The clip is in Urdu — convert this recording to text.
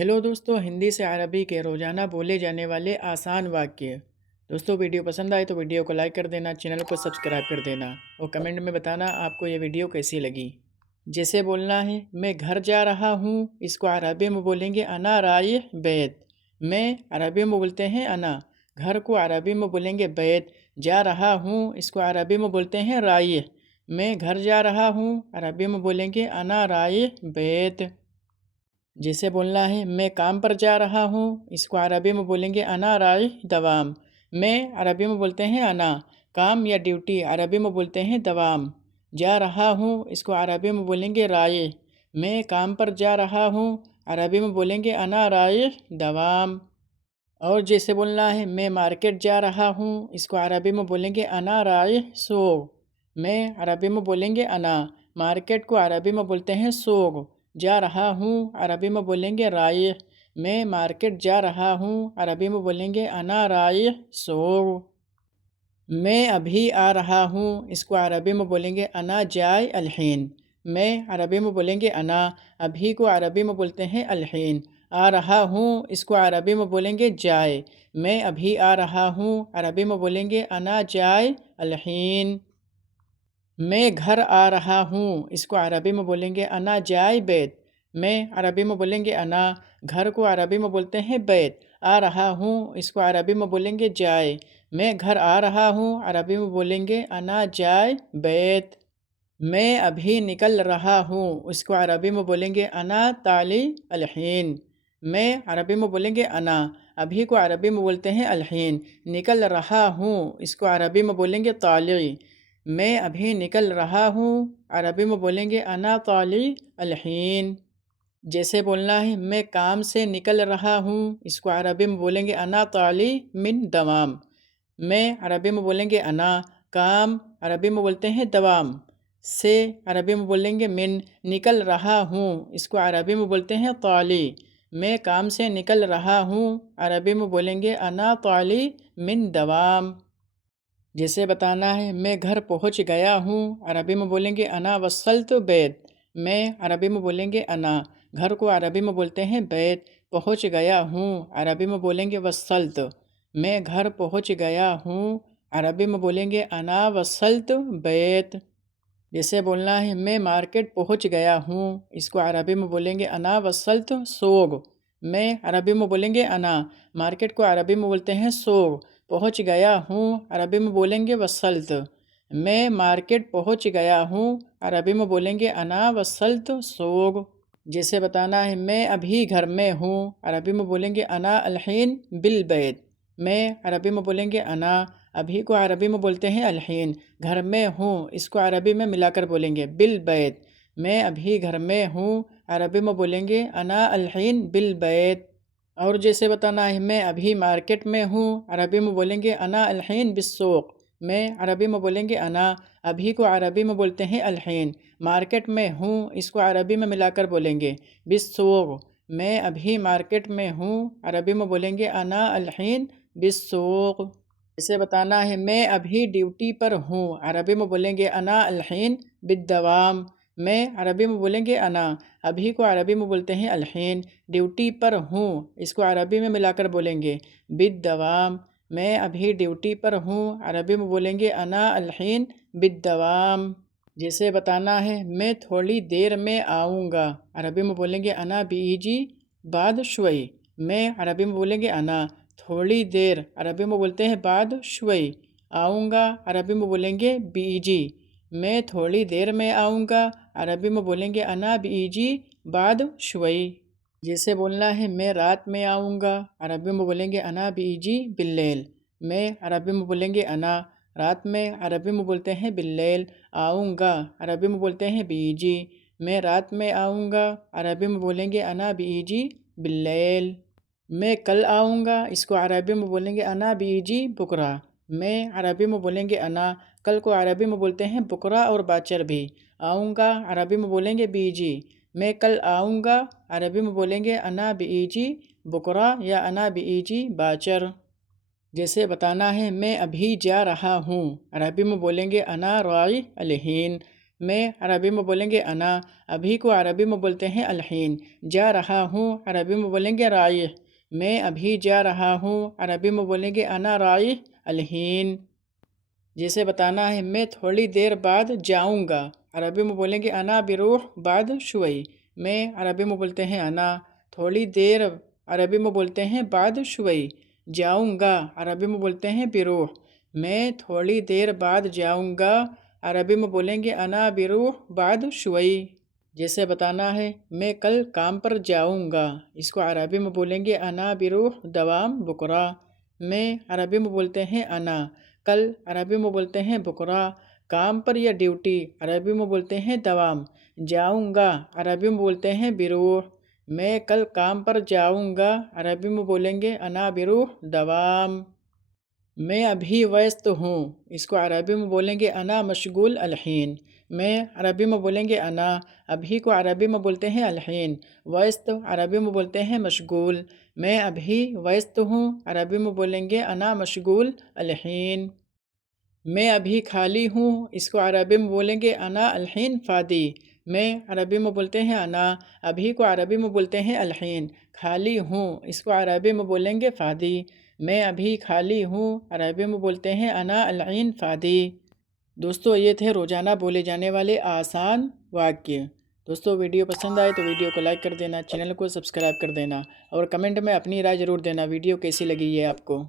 ہیلو دوستو، ہندی سے عربی کے روزانہ بولے جانے والے آسان واقعے۔ دوستو ویڈیو پسند آئے تو ویڈیو کو لائک کر دینا، چینل کو سبسکرائب کر دینا اور کمنٹ میں بتانا آپ کو یہ ویڈیو کیسی لگی۔ جیسے بولنا ہے میں گھر جا رہا ہوں، اس کو عربی میں بولیں گے انا رايح بیت۔ میں عربی میں بولتے ہیں انا، گھر کو عربی میں بولیں گے بیت۔ جا رہا ہوں اس کو عربی میں بولتے ہیں رايح۔ میں گھر جا رہا ہوں عربی میں بولیں گے انا رايح بیت۔ جیسے بولنا ہے میں کام پر جا رہا ہوں، اس کو عربی میں بولیں گے انا رايح دوام۔ میں عربی میں بولتے ہیں انا، کام یا ڈیوٹی عربی میں بولتے ہیں دوام۔ جا رہا ہوں اس کو عربی میں بولیں گے رايح۔ میں کام پر جا رہا ہوں عربی میں بولیں گے انا رايح دوام۔ اور جیسے بولنا ہے میں مارکیٹ جا رہا ہوں، اس کو عربی میں بولیں گے انا رايح سوق۔ میں عربی میں بولیں گے انا، مارکیٹ کو عربی میں بولتے ہیں سوق۔ جا رہا ہوں عربی میں بولیں گے رايح۔ میں مارکیٹ جا رہا ہوں عربی میں بولیں گے انا رايح سوق۔ میں ابھی آ رہا ہوں، اس کو عربی میں بولیں گے انا جاي الحين۔ میں عربی میں بولیں گے انا، ابھی کو عربی میں بولتے ہیں الحين۔ آ رہا ہوں اس کو عربی میں بولیں گے جاي۔ میں ابھی آ رہا ہوں عربی میں بولیں گے انا جاي الحين۔ میں گھر آ رہا ہوں، اس کو عربی میں بولیں گے انا جاي بیت۔ میں عربی میں بولیں گے انا، گھر کو عربی میں بولتے ہیں بیت۔ آ رہا ہوں اس کو عربی میں بولیں گے جاي۔ میں گھر آ رہا ہوں عربی میں بولیں گے انا جاي بیت۔ میں ابھی نکل رہا ہوں، اس کو عربی میں بولیں گے انا طالع الحين۔ میں عربی میں بولیں گے انا، ابھی کو عربی میں بولتے ہیں الحين۔ نکل رہا ہوں اس کو عربی میں بولیں گے طالع۔ میں ابھی نکل رہا ہوں عربی میں بولیں گے انا طالع الحين۔ جیسے بولنا ہے میں کام سے نکل رہا ہوں، اس کو عربی میں بولیں گے انا طالع من دوام۔ میں عربی میں بولیں گے انا، کام عربی میں بولتے ہیں دوام۔ سے عربی میں بولیں گے من، نکل رہا ہوں اس کو عربی میں بولتے ہیں طالع۔ میں کام سے نکل رہا ہوں عربی میں بولیں گے انا طالع من دوام۔ جیسے بتانا ہے میں گھر پہنچ گیا ہوں، عربی میں بولیں گے انا وصلت بیت۔ میں عربی میں بولیں گے انا، گھر کو عربی میں بولتے ہیں بیت۔ پہنچ گیا ہوں عربی میں بولیں گے وصلت۔ میں گھر پہنچ گیا ہوں عربی میں بولیں گے انا وصلت بیت۔ جیسے بولنا ہے میں مارکیٹ پہنچ گیا ہوں، اس کو عربی میں بولیں گے انا وصلت سوق۔ میں عربی میں بولیں گے انا، مارکیٹ کو عربی میں بولتے ہیں سوق۔ پہنچ گیا ہوں عربی میں بولیں گے وصلت۔ میں مارکیٹ پہنچ گیا ہوں عربی میں بولیں گے انا وصلت سوق۔ جیسے بتانا ہے میں ابھی گھر میں ہوں، عربی میں بولیں گے انا الحين بالبيت۔ میں عربی میں بولیں گے انا، ابھی کو عربی میں بولتے ہیں الحين۔ گھر میں ہوں اس کو عربی میں ملا کر بولیں گے بالبيت۔ میں ابھی گھر میں ہوں عربی میں بولیں گے انا الحين بالبيت۔ اور جیسے بتانا ہے میں ابھی مارکیٹ میں ہوں، عربی میں بولیں گے انا الحين بالسوق۔ میں عربی میں بولیں گے انا، ابھی کو عربی میں بولتے ہیں الحين۔ مارکیٹ میں ہوں اس کو عربی میں ملا کر بولیں گے بالسوق۔ میں ابھی مارکیٹ میں ہوں عربی میں بولیں گے انا الحين بالسوق۔ اسے بتانا ہے میں ابھی ڈیوٹی پر ہوں، عربی میں بولیں گے انا الحين بالدوام۔ میں عربی میں بولیں گے انا، ابھی کو عربی میں بولتے ہیں الحين۔ ڈیوٹی پر ہوں اس کو عربی میں ملا کر بولیں گے بالدوام۔ میں ابھی ڈیوٹی پر ہوں عربی میں بولیں گے انا الحين بالدوام۔ جیسے بتانا ہے میں تھوڑی دیر میں آؤں گا، عربی میں بولیں گے انا بيجي بعد شوي۔ میں عربی میں بولیں گے انا، تھوڑی دیر عربی میں بولتے ہیں بعد شوي۔ آؤں گا عربی میں بولیں گے بيجي۔ میں تھوڑی دیر میں آؤں گا عربی میں بولیں گے انا بيجي بعد شوي۔ جیسے بولنا ہے میں رات میں آؤں گا، عربی میں بولیں گے انا بيجي بالليل۔ میں عربی میں بولیں گے انا، رات میں عربی میں بولتے ہیں باللیل۔ آؤں گا عربی میں بولتے ہیں بيجي۔ میں رات میں آؤں گا عربی میں بولیں گے انا بيجي باللیل۔ میں کل آؤں گا، اس کو عربی میں بولیں گے انا بيجي بکرہ۔ میں عربی میں بولیں گے انا، کل کو عربی میں بولتے ہیں بکرہ اور باچر بھی۔ آؤں گا عربی میں بولیں گے بيجي۔ میں کل آؤں گا عربی میں بولیں گے انا بيجي بکرہ یا انا بيجي باچر۔ جیسے بتانا ہے میں ابھی جا رہا ہوں، عربی میں بولیں گے انا رايح الحين۔ میں عربی میں بولیں گے انا، ابھی کو عربی میں بولتے ہیں الحین۔ جا رہا ہوں عربی میں بولیں گے رائح، میں ابھی جا رہا ہوں عربی میں بولیں گے انا رائح الحین۔ جیسے بتانا ہے میں تھوڑی دیر بعد جاؤں گا، عربی میں بولیں گے انا بروح بعد شوئی، میں عربی میں بولتے ہیں انا، تھوڑی دیر عربی میں بولتے ہیں بعد شوئی، جاؤں گا عربی میں بولتے ہیں بروح، میں تھوڑی دیر بعد جاؤں گا، عربی میں بولیں گے انا بروح بعد شوئی۔ جیسے بتانا ہے میں کل کام پر جاؤں گا، اس کو عربی میں بولیں گے انا بروح دوام بکرا، میں عربی میں بولتے ہیں انا، کل عربی میں بولتے ہیں بکرا، کام پر یا ڈیوٹی عربی میں بولتے ہیں دوام، جاؤں گا عربی میں بولتے ہیں بروح، میں کل کام پر جاؤں گا عربی میں بولیں گے انا بروح دوام۔ میں ابھی ویست ہوں، اس کو عربی میں بولیں گے انا مشغول الحین، میں عربی میں بولیں گے انا، ابھی کو عربی میں بولتے ہیں الحین، ویست عربی میں بولتے ہیں مشغول، میں ابھی ویست ہوں عربی میں بولیں گے انا مشغول الحین۔ میں ابھی خالی ہوں، اس کو عربی میں بولیں گے انا الحین فاضی، میں عربی میں بولتے ہیں انا، ابھی کو عربی میں بولتے ہیں الحین، خالی ہوں اس کو عربی میں بولیں گے فاضی، میں ابھی خالی ہوں عربی میں بولتے ہیں انا الحین فاضی۔ دوستو یہ تھے روزانہ بولے جانے والے آسان واقع۔ دوستو ویڈیو پسند آئے تو ویڈیو کو لائک کر دینا، چینل کو سبسکرائب کر دینا اور کمنٹ میں اپنی رائے ضرور دینا ویڈیو کیسی لگی ہے آپ کو۔